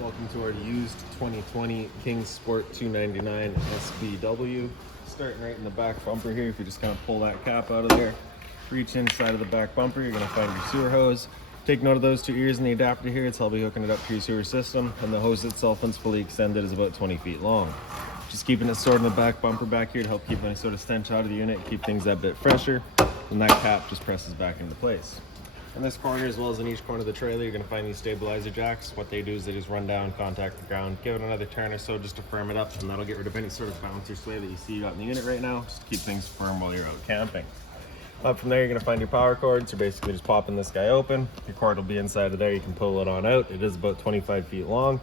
Welcome to our used 2020 Kingsport 299 SBW. Starting right in the back bumper here, if you just kind of pull that cap out of there, reach inside of the back bumper, you're going to find your sewer hose. Take note of those two ears in the adapter here. It's how we'll be hooking it up to your sewer system, and the hose itself, once fully extended, is about 20 feet long. Just keeping it stored in the back bumper back here to help keep any sort of stench out of the unit, keep things that bit fresher, and that cap just presses back into place. In this corner, as well as in each corner of the trailer, you're going to find these stabilizer jacks. What they do is they just run down, contact the ground, give it another turn or so just to firm it up, and that'll get rid of any sort of bounce or sway that you see you got in the unit right now, just to keep things firm while you're out camping. Up from there, you're going to find your power cord. So basically just popping this guy open. Your cord will be inside of there. You can pull it on out. It is about 25 feet long.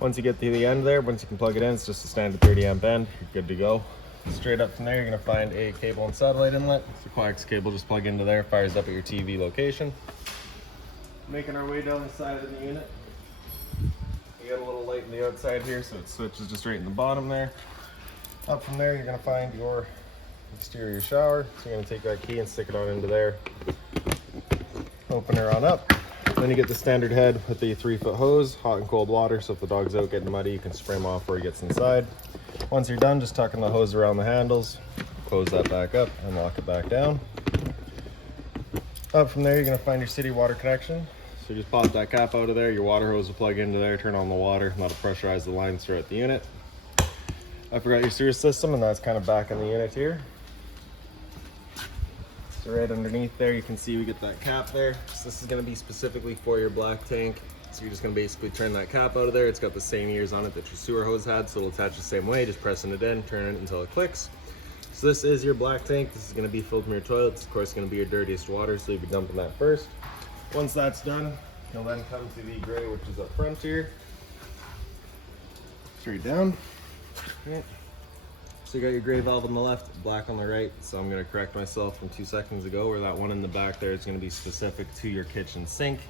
Once you get to the end there, once you can plug it in, it's just a standard 30 amp end. You're good to go. Straight up from there, you're going to find a cable and satellite inlet. The coax cable just plug into there, fires up at your TV location. Making our way down the side of the unit. You got a little light in the outside here, so it switches just right in the bottom there. Up from there, you're going to find your exterior shower. So you're going to take that key and stick it on into there. Open her on up. Then you get the standard head with the 3-foot hose, hot and cold water, so if the dog's out getting muddy, you can spray him off where he gets inside. Once you're done, just tucking the hose around the handles, close that back up and lock it back down. Up from there, you're going to find your city water connection. So you just pop that cap out of there, your water hose will plug into there, turn on the water, and that'll pressurize the lines throughout the unit. I forgot your sewer system, and that's kind of back in the unit here. So right underneath there, you can see we get that cap there. So this is going to be specifically for your black tank. So you're just going to basically turn that cap out of there. It's got the same ears on it that your sewer hose had, so it'll attach the same way, just pressing it in, turn it until it clicks. So this is your black tank. This is going to be filled from your toilet. It's of course going to be your dirtiest water, so you'll be dumping that first. Once that's done, you'll then come to the gray, which is up front here. Straight down. Okay. So you got your gray valve on the left, black on the right. So I'm going to correct myself from 2 seconds ago, where that one in the back there is going to be specific to your kitchen sink.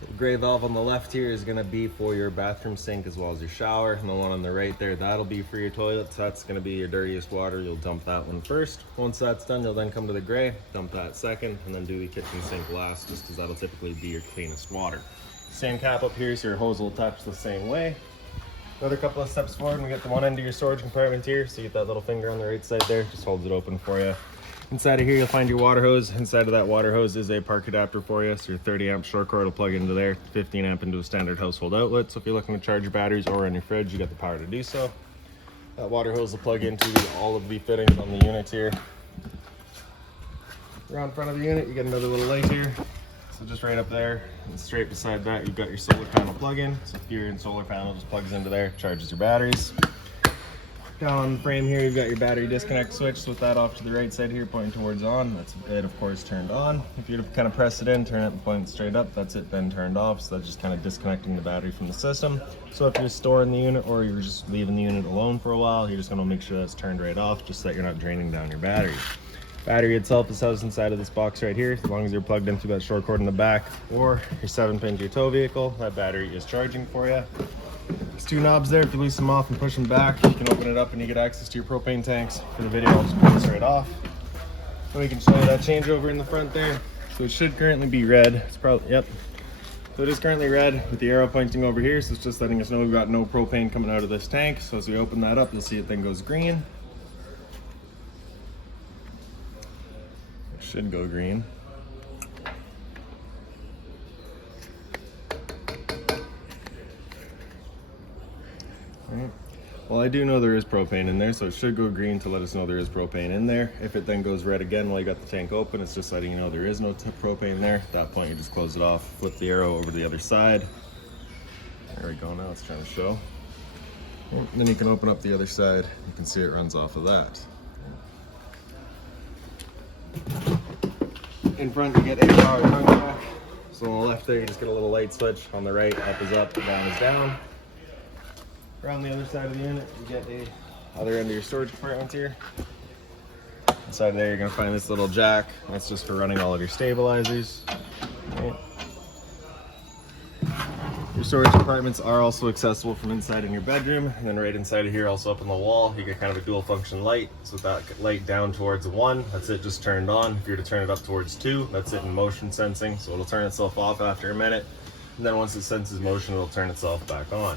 The gray valve on the left here is going to be for your bathroom sink as well as your shower, and the one on the right there, that'll be for your toilets. That's going to be your dirtiest water. You'll dump that one first. Once that's done, you'll then come to the gray, dump that second, and then do the kitchen sink last, just because that'll typically be your cleanest water. Same cap up here, so your hose will attach the same way. Another couple of steps forward, and we get the one end of your storage compartment here. So you get that little finger on the right side there, just holds it open for you. Inside of here, you'll find your water hose. Inside of that water hose is a park adapter for you. So your 30 amp short cord will plug into there, 15 amp into a standard household outlet. So if you're looking to charge your batteries or on your fridge, you got the power to do so. That water hose will plug into all of the fittings on the units here. Around front of the unit, you get another little light here. So just right up there, and straight beside that, you've got your solar panel plug-in. So if you're in solar panel, just plugs into there, charges your batteries. Down on the frame here, you've got your battery disconnect switch. So with that off to the right side here, pointing towards on, that's it, of course, turned on. If you kind of press it in, turn it and point it straight up, that's it then turned off. So that's just kind of disconnecting the battery from the system. So if you're storing the unit or you're just leaving the unit alone for a while, you're just going to make sure that's turned right off, just so that you're not draining down your battery. Battery itself is housed inside of this box right here. As long as you're plugged into that short cord in the back or your 7-pin to your tow vehicle, that battery is charging for you. There's 2 knobs there. If you loosen them off and push them back, you can open it up and you get access to your propane tanks. For the video, I'll just pull this right off. So we can show you that changeover in the front there. So it should currently be red. It's probably, yep. So it is currently red with the arrow pointing over here. So it's just letting us know we've got no propane coming out of this tank. So as we open that up, you'll see it then goes green. Should go green. Right. Well, I do know there is propane in there, so it should go green to let us know there is propane in there. If it then goes red again while you got the tank open, it's just letting you know there is no propane there. At that point, you just close it off, flip the arrow over to the other side. There we go, now it's trying to show. And then you can open up the other side. You can see it runs off of that. In front, you get a power trunk jack. So on the left there, you just get a little light switch. On the right, up is up, down is down. Around the other side of the unit, you get the other end of your storage compartment here. Inside there, you're gonna find this little jack. That's just for running all of your stabilizers. Okay. Your storage compartments are also accessible from inside in your bedroom, and then right inside of here, also up on the wall, you get kind of a dual function light. So with that light down towards 1, that's it just turned on. If you're to turn it up towards 2, that's it in motion sensing, so it'll turn itself off after a minute. And then once it senses motion, it'll turn itself back on.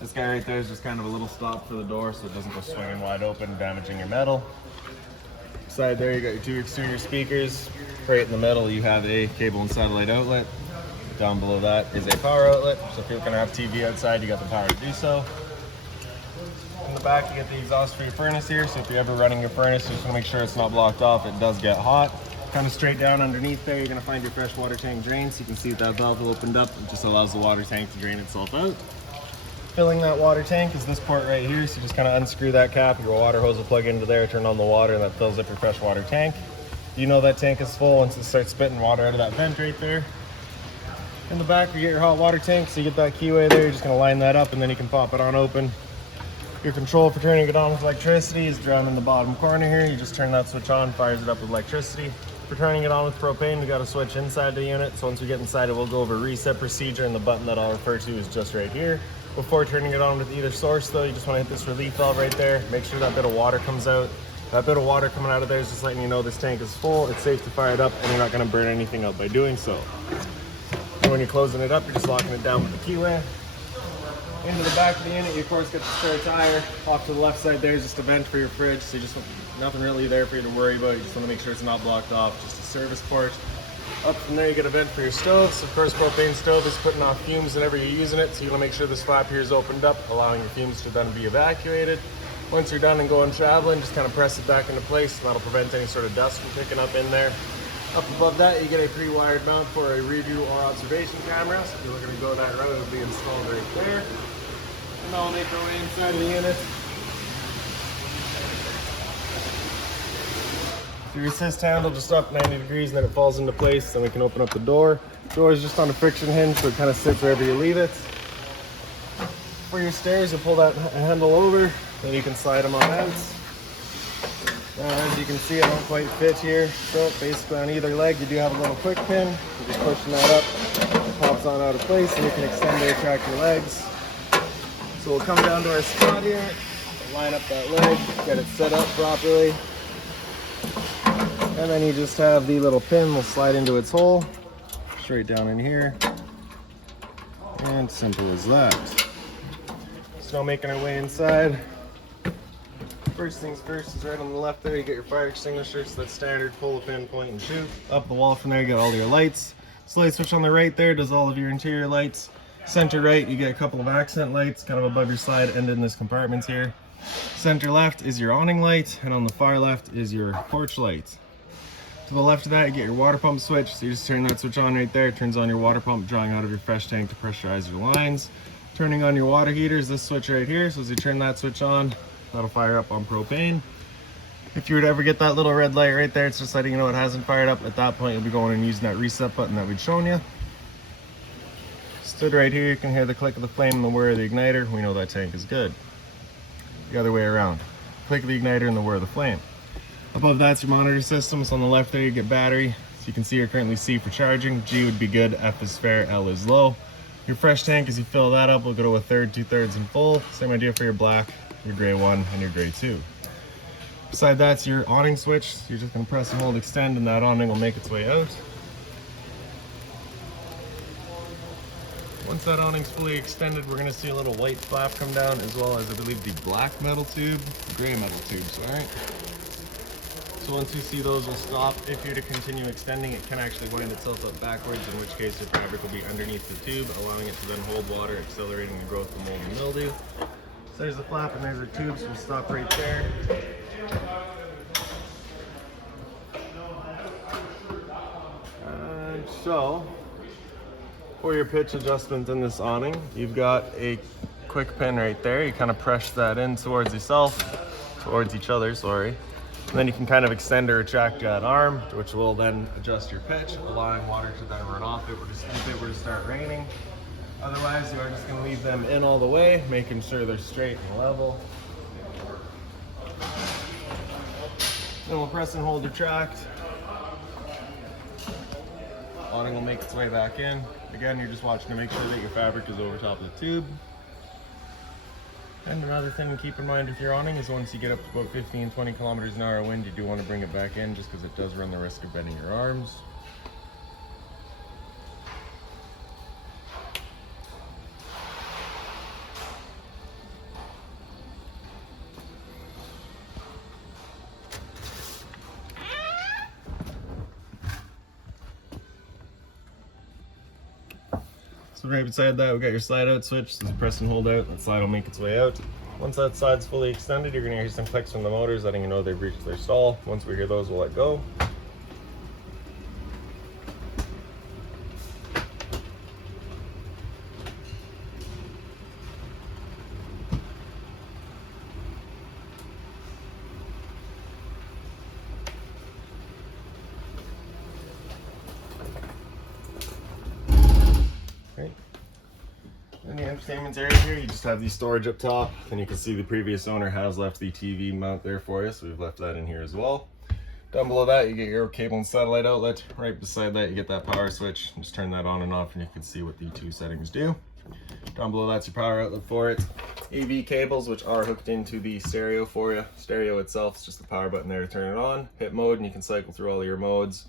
This guy right there is just kind of a little stop for the door so it doesn't go swinging wide open, damaging your metal. Beside there, you got your two exterior speakers. Right in the middle, you have a cable and satellite outlet. Down below that is a power outlet. So if you're gonna have TV outside, you got the power to do so. In the back, you get the exhaust for your furnace here. So if you're ever running your furnace, you just wanna make sure it's not blocked off. It does get hot. Kind of straight down underneath there, you're gonna find your fresh water tank drain. So you can see that valve opened up. It just allows the water tank to drain itself out. Filling that water tank is this port right here. So you just kind of unscrew that cap. Your water hose will plug into there, turn on the water, and that fills up your fresh water tank. You know that tank is full once it starts spitting water out of that vent right there. In the back, you get your hot water tank. So you get that keyway there. You're just gonna line that up and then you can pop it on open. Your control for turning it on with electricity is down in the bottom corner here. You just turn that switch on, fires it up with electricity. For turning it on with propane, we got a switch inside the unit. So once we get inside it, we'll go over reset procedure, and the button that I'll refer to is just right here. Before turning it on with either source though, you just want to hit this relief valve right there. Make sure that bit of water comes out. That bit of water coming out of there is just letting you know this tank is full. It's safe to fire it up, and you're not going to burn anything out by doing so. And when you're closing it up, you're just locking it down with the keyway. Into the back of the unit, you of course get the spare tire. Off to the left side there is just a vent for your fridge, so you just nothing really there for you to worry about. You just want to make sure it's not blocked off, just a service port. Up from there, you get a vent for your stove. So of course, propane stove is putting off fumes whenever you're using it, so you want to make sure this flap here is opened up, allowing your fumes to then be evacuated. Once you're done and going traveling, just kind of press it back into place, and that'll prevent any sort of dust from picking up in there. Up above that, you get a pre-wired mount for a review or observation camera. So if you're looking to go that route, it'll be installed right there. And now we'll make our way inside of the unit. Your assist handle just up 90 degrees, and then it falls into place. Then we can open up the door. The door is just on a friction hinge, so it kind of sits wherever you leave it. For your stairs, you pull that handle over, then you can slide them on out. Now, as you can see, I don't quite fit here. So basically on either leg, you do have a little quick pin. You're just pushing that up, it pops on out of place, and you can extend or retract your legs. So we'll come down to our spot here, line up that leg, get it set up properly. And then you just have the little pin will slide into its hole, straight down in here. And simple as that. So now making our way inside. First things first is right on the left there, you get your fire extinguisher. So that's standard, pull the pin, point and shoot. Up the wall from there, you get all your lights. This light switch on the right there does all of your interior lights. Center right, you get a couple of accent lights kind of above your slide and in this compartment here. Center left is your awning light, and on the far left is your porch light. To the left of that, you get your water pump switch. So you just turn that switch on right there. It turns on your water pump, drawing out of your fresh tank to pressurize your lines. Turning on your water heater is this switch right here. So as you turn that switch on, that'll fire up on propane. If you were to ever get that little red light right there, it's just letting you know it hasn't fired up. At that point, you'll be going and using that reset button that we'd shown you. Stood right here, you can hear the click of the flame and the whir of the igniter. We know that tank is good. The other way around. Click of the igniter and the whir of the flame. Above that's your monitor system. So on the left there, you get battery. So you can see you're currently C for charging. G would be good, F is fair, L is low. Your fresh tank, as you fill that up, will go to a third, 2/3 and full. Same idea for your black, your gray 1, and your gray 2. Beside that's your awning switch. So you're just gonna press and hold extend, and that awning will make its way out. Once that awning's fully extended, we're gonna see a little white flap come down, as well as I believe the black metal tube, gray metal tubes, all right? So once you see those will stop. If you're to continue extending, it can actually wind itself up backwards, in which case your fabric will be underneath the tube, allowing it to then hold water, accelerating the growth of mold and mildew. So there's the flap and there's our tubes. We'll stop right there. And so, for your pitch adjustment in this awning, you've got a quick pin right there. You kind of press that in towards each other, sorry. And then you can kind of extend or retract that arm, which will then adjust your pitch, allowing water to then run off it if it were to start raining. Otherwise, you are just going to leave them in all the way, making sure they're straight and level. Then we'll press and hold retract. Awning will make its way back in. Again, you're just watching to make sure that your fabric is over top of the tube. And another thing to keep in mind with your awning is once you get up to about 15-20 kilometers an hour wind, you do want to bring it back in just because it does run the risk of bending your arms. So right beside that, we got your slide out switch. So press and hold out, that slide will make its way out. Once that slide's fully extended, you're gonna hear some clicks from the motors letting you know they've reached their stall. Once we hear those, we'll let go. Right. In the entertainment area here, you just have the storage up top, and you can see the previous owner has left the TV mount there for you, so we've left that in here as well. Down below that, you get your cable and satellite outlet. Right beside that, you get that power switch. Just turn that on and off, and you can see what the two settings do. Down below that's your power outlet for it. AV cables, which are hooked into the stereo for you. Stereo itself is just the power button there to turn it on. Hit mode, and you can cycle through all of your modes.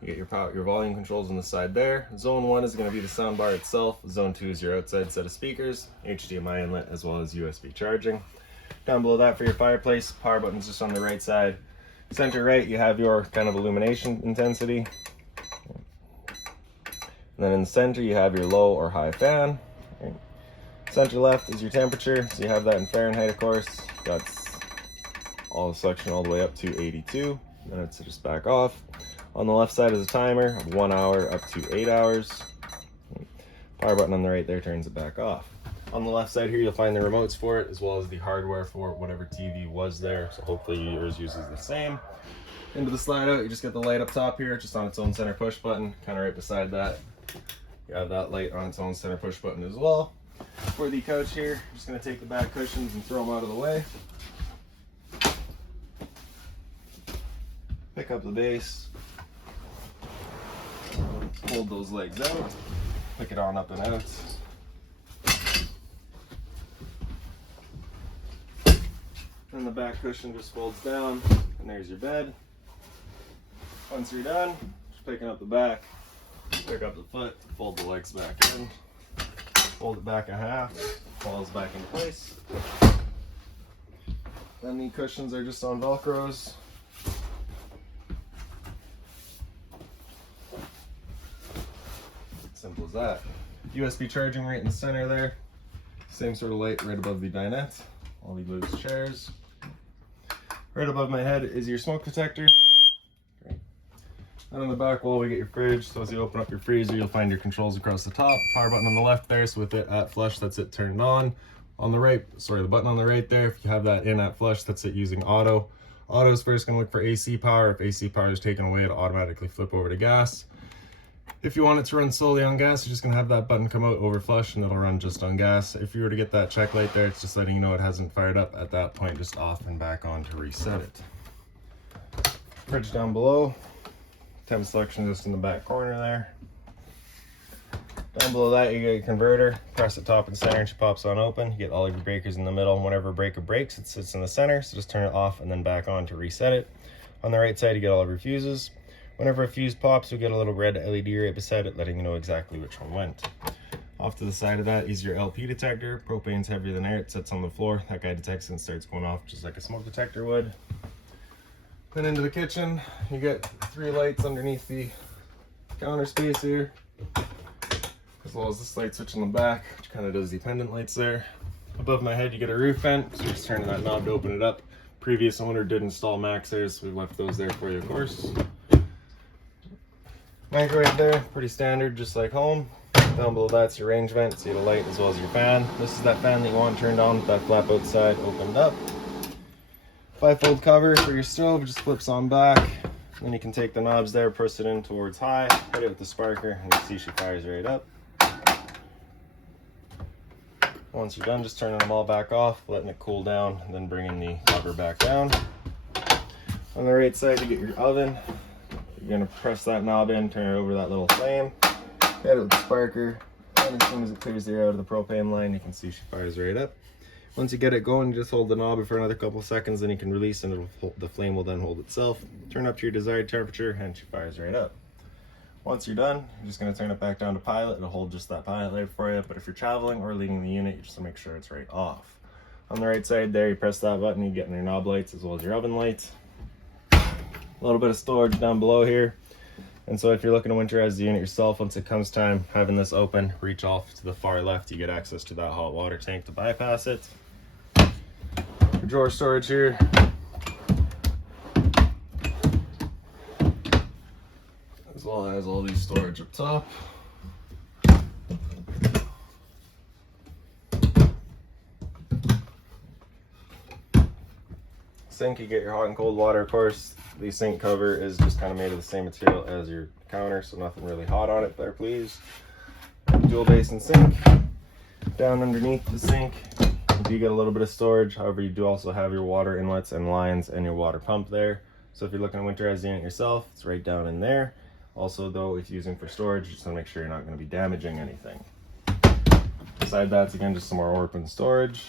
You get your volume controls on the side there. Zone 1 is going to be the sound bar itself. Zone 2 is your outside set of speakers, HDMI inlet, as well as USB charging. Down below that for your fireplace, power button's just on the right side. Center right, you have your kind of illumination intensity. And then in the center, you have your low or high fan. Right. Center left is your temperature, so you have that in Fahrenheit, of course. That's all the selection all the way up to 82. Then it's just back off. On the left side is a timer of 1 hour up to 8 hours. Power button on the right there turns it back off. On the left side here, you'll find the remotes for it, as well as the hardware for whatever TV was there. So hopefully yours uses the same. Into the slide out, you just get the light up top here, just on its own center push button, kind of right beside that. You have that light on its own center push button as well. For the couch here, I'm just gonna take the back cushions and throw them out of the way. Pick up the base. Hold those legs out, pick it on up and out. Then the back cushion just folds down, and there's your bed. Once you're done, just picking up the back, pick up the foot, fold the legs back in, fold it back in half, falls back into place. Then the cushions are just on Velcros. Simple as that. USB charging right in the center there. Same sort of light right above the dinette. All the loose chairs. Right above my head is your smoke detector. Great. And on the back wall we get your fridge. So as you open up your freezer, you'll find your controls across the top. Power button on the left there, so with it at flush, that's it turned on. On the right, sorry, the button on the right there, if you have that in at flush, that's it using auto. Auto is first going to look for AC power. If AC power is taken away, it'll automatically flip over to gas. If you want it to run solely on gas, you're just gonna have that button come out over flush and it'll run just on gas. If you were to get that check light there, it's just letting you know it hasn't fired up. At that point, just off and back on to reset it. Fridge down below. Temp selection just in the back corner there. Down below that, you get your converter. Press it top and center and she pops on open. You get all of your breakers in the middle. Whenever a breaker breaks, it sits in the center. So just turn it off and then back on to reset it. On the right side, you get all of your fuses. Whenever a fuse pops, you'll get a little red LED right beside it, letting you know exactly which one went. Off to the side of that is your LP detector. Propane's heavier than air. It sits on the floor. That guy detects it and starts going off just like a smoke detector would. Then into the kitchen, you get 3 lights underneath the counter space here, as well as this light switch in the back, which kind of does the pendant lights there. Above my head, you get a roof vent, so you're just turning that knob to open it up. Previous owner did install Maxers, so we left those there for you, of course. Microwave there, pretty standard, just like home. Down below that's your range vent, so you have a light as well as your fan. This is that fan that you want turned on with that flap outside opened up. 5-fold cover for your stove, it just flips on back. Then you can take the knobs there, press it in towards high, hit it with the sparker, and you see she fires right up. Once you're done, just turning them all back off, letting it cool down, and then bringing the cover back down. On the right side, you get your oven. You're gonna press that knob in, turn it over that little flame, hit it with the sparker, and as soon as it clears the air out of the propane line, you can see she fires right up. Once you get it going, just hold the knob for another couple of seconds, then you can release and the flame will then hold itself. Turn up to your desired temperature and she fires right up. Once you're done, you're just going to turn it back down to pilot. It'll hold just that pilot light for you, but if you're traveling or leaving the unit, you just make sure it's right off. On the right side there, you press that button, you get your knob lights as well as your oven lights. A little bit of storage down below here. And so if you're looking to winterize the unit yourself, once it comes time having this open, reach off to the far left, you get access to that hot water tank to bypass it. Your drawer storage here. As well as all these storage up top. Sink, you get your hot and cold water, of course. The sink cover is just kind of made of the same material as your counter, so nothing really hot on it there, please. Dual basin sink. Down underneath the sink, you do get a little bit of storage. However, you do also have your water inlets and lines and your water pump there. So if you're looking to winterize the unit yourself, it's right down in there. Also, though, if you're using for storage, just want to make sure you're not going to be damaging anything. Beside that, again, just some more open storage.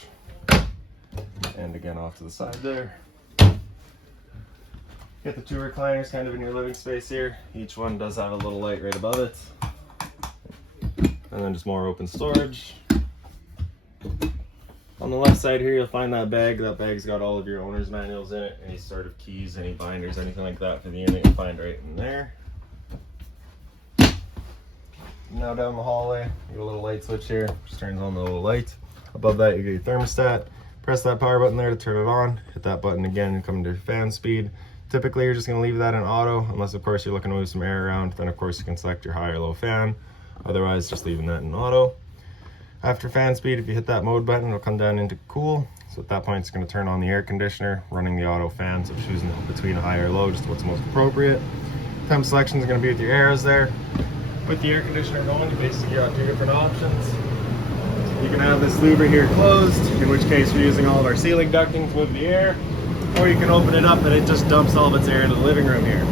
And again, off to the side there. Get the two recliners kind of in your living space here. Each one does have a little light right above it. And then just more open storage. On the left side here, you'll find that bag. That bag's got all of your owner's manuals in it. Any sort of keys, any binders, anything like that for the unit, you'll find right in there. Now down the hallway, you got a little light switch here. Just turns on the little light. Above that, you get your thermostat. Press that power button there to turn it on. Hit that button again and come to fan speed. Typically, you're just going to leave that in auto, unless of course you're looking to move some air around. Then of course you can select your high or low fan. Otherwise, just leaving that in auto. After fan speed, if you hit that mode button, it'll come down into cool. So at that point, it's going to turn on the air conditioner, running the auto fan. So choosing between high or low, just what's most appropriate. Temp selection is going to be with your arrows there. With the air conditioner going, you basically got two different options. You can have this louver here closed, in which case we're using all of our ceiling ducting to move the air. Or you can open it up and it just dumps all of its air into the living room here.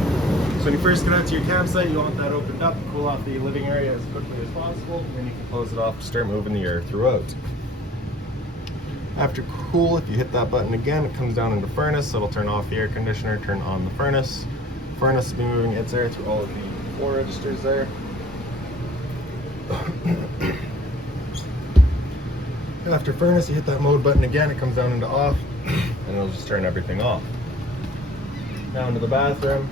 So when you first get out to your campsite, you want that opened up to cool off the living area as quickly as possible, and then you can close it off to start moving the air throughout. After cool, if you hit that button again, it comes down into furnace, so it'll turn off the air conditioner, turn on the furnace. Furnace will be moving its air through all of the floor registers there. After furnace, you hit that mode button again, it comes down into off, and it'll just turn everything off. Now into the bathroom.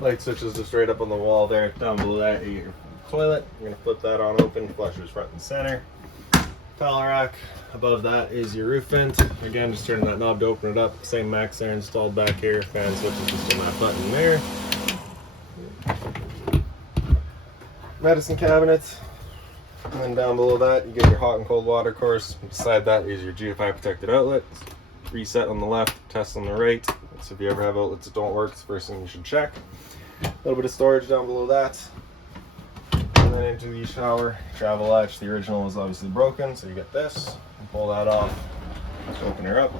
Light switch is just right up on the wall there. Down below that, you get your toilet. You're going to flip that on open, flushers front and center. Towel rack. Above that is your roof vent. Again, just turning that knob to open it up. Same max air installed back here. Fan switch is just in that button there. Medicine cabinet. And then down below that, you get your hot and cold water course. Beside that is your GFI protected outlet. Reset on the left, test on the right. So if you ever have outlets that don't work, it's the first thing you should check. A little bit of storage down below that. And then into the shower. Travel latch, the original is obviously broken, so you get this. And pull that off, just open her up.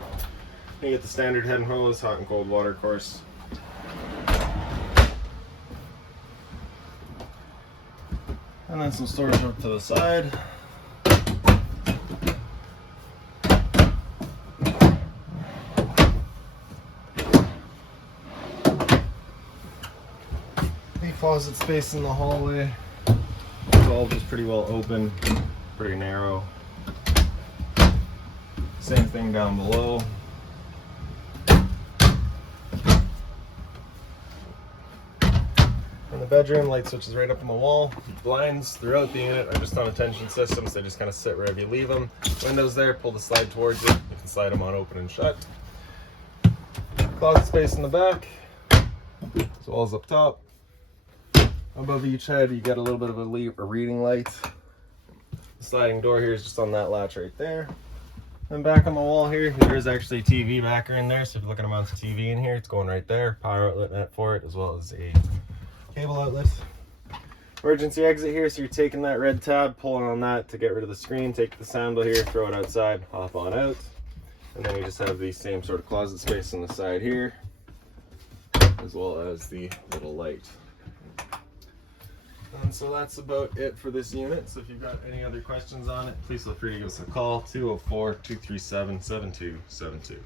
You get the standard head and hose, hot and cold water course. And then some storage up to the side. The closet space in the hallway. It's all just pretty well open, pretty narrow. Same thing down below. In the bedroom, light switch is right up on the wall. Blinds throughout the unit are just on a tension system, so they just kind of sit wherever you leave them. Windows there, pull the slide towards you. You can slide them on open and shut. Closet space in the back, as well as up top. Above each head, you get a little bit of a reading light. The sliding door here is just on that latch right there. And back on the wall here, there is actually a TV backer in there, so if you're looking to mount the TV in here, it's going right there. Power outlet net for it, as well as a cable outlet. Emergency exit here, so you're taking that red tab, pulling on that to get rid of the screen, take the sandal here, throw it outside, hop on out. And then you just have the same sort of closet space on the side here, as well as the little light. And so that's about it for this unit. So if you've got any other questions on it, please feel free to give us a call, 204-237-7272.